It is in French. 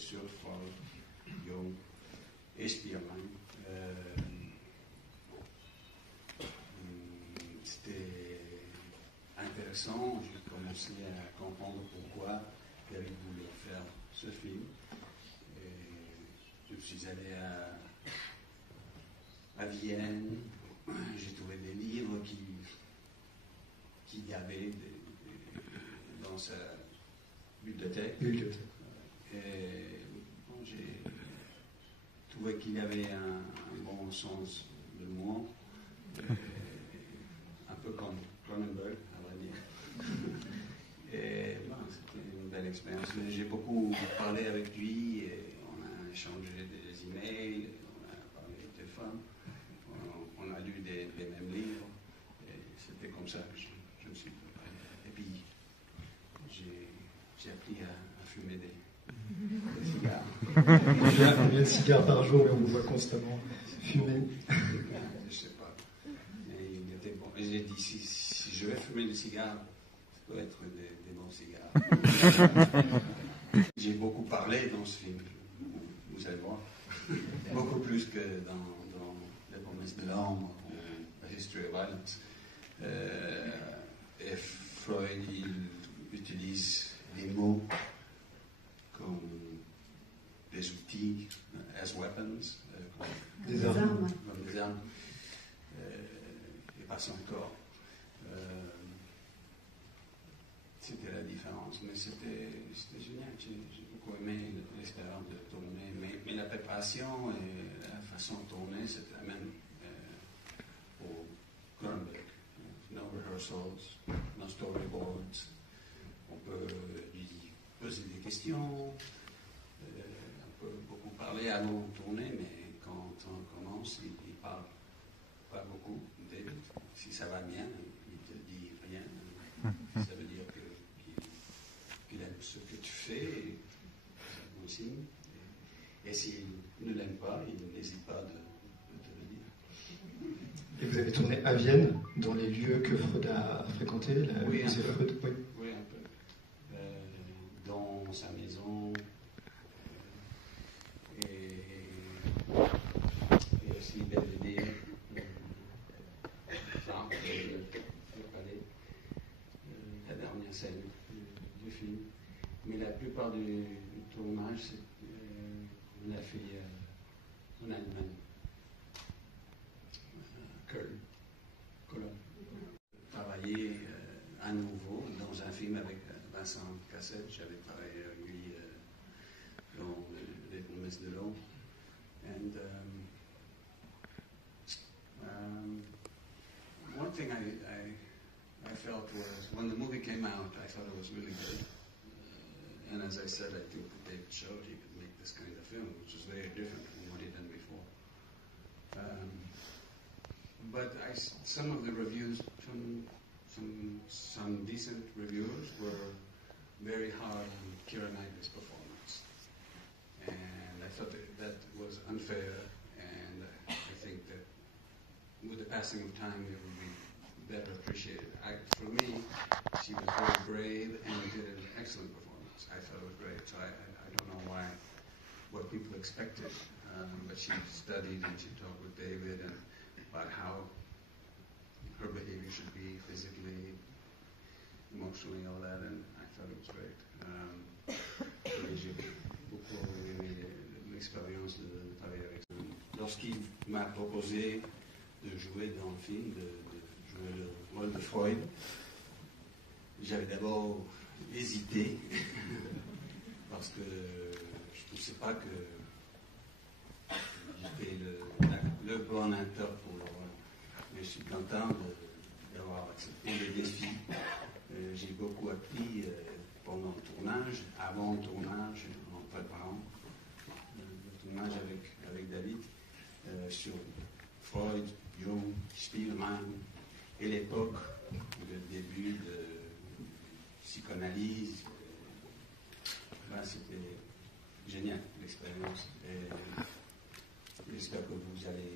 sur Freud, Jung et Spearman. C'était intéressant. J'ai commencé à comprendre pourquoi David voulait faire ce film. Et je suis allé à Vienne. J'ai trouvé des livres qu'il y avait dans sa bibliothèque. Et bon, j'ai trouvé qu'il y avait un bon sens de l'humour, un peu comme Cronenberg, à vrai dire. Et bon, c'était une belle expérience. J'ai beaucoup parlé avec lui, et on a échangé des emails, on a parlé au téléphone, on a lu des mêmes livres, et c'était comme ça que je me suis préparé. Et puis, j'ai appris à fumer des cigares. J'ai combien de cigares par jour, et on vous voit constamment fumer. Je sais pas. Mais il était bon. Et j'ai dit, si je vais fumer des cigares, ça peut être des bons cigares. J'ai beaucoup parlé dans ce film, vous allez voir. Beaucoup plus que dans Les promesses de l'ombre ou A History of Violence. Et Freud, il utilise les mots comme des outils, as weapons, comme des armes. Comme des armes, et pas son corps. C'était la différence, mais c'était génial. J'ai beaucoup aimé l'expérience de tourner, mais la préparation et la façon de tourner, c'était la même au Cronenberg. No rehearsals, no storyboards. On peut lui poser des questions, on peut beaucoup parler avant de tourner, mais quand on commence, il parle pas beaucoup. David, si ça va bien, il te dit rien. Ça veut dire qu'il aime ce que tu fais, et c'est un bon signe. Et s'il ne l'aime pas, il n'hésite pas de te le dire. Et vous avez tourné à Vienne, dans les lieux que Freud a fréquentés, oui, un peu. Freud, oui. Oui, un peu. Dans sa maison, et aussi Belvedere, le palais, la dernière scène du film. Mais la plupart du tournage, on l'a fait en Allemagne, Cologne. Travailler à nouveau dans un film avec Vincent Cassel. J'avais travaillé avec lui dans Les promesses de l'eau. And one thing I felt was, when the movie came out, I thought it was really good. And as I said, I think that David showed he could make this kind of film, which is very different from what he'd done before. But some of the reviews, some decent reviewers were very hard on Keira Knightley's performance. And I thought that was unfair, and I think that with the passing of time it would be better appreciated. For me, she was very brave and did an excellent performance. I thought it was great, so I don't know what people expected, but she studied and she talked with David and about how her behavior should be physically, emotionally, all that, and I thought it was great. J'ai beaucoup aimé l'expérience de travailler avec ça. Lorsqu'il m'a proposé de jouer dans le film, de jouer le rôle de Freud, j'avais d'abord hésité parce que je ne pensais pas que j'étais le bon acteur pour le rôle. Mais je suis content d'avoir accepté le défi. J'ai beaucoup appris pendant le tournage, avant le tournage, en préparant le tournage avec David sur Freud, Jung, Spielmann et l'époque, le début de psychanalyse. Là, c'était génial l'expérience. Et j'espère que vous allez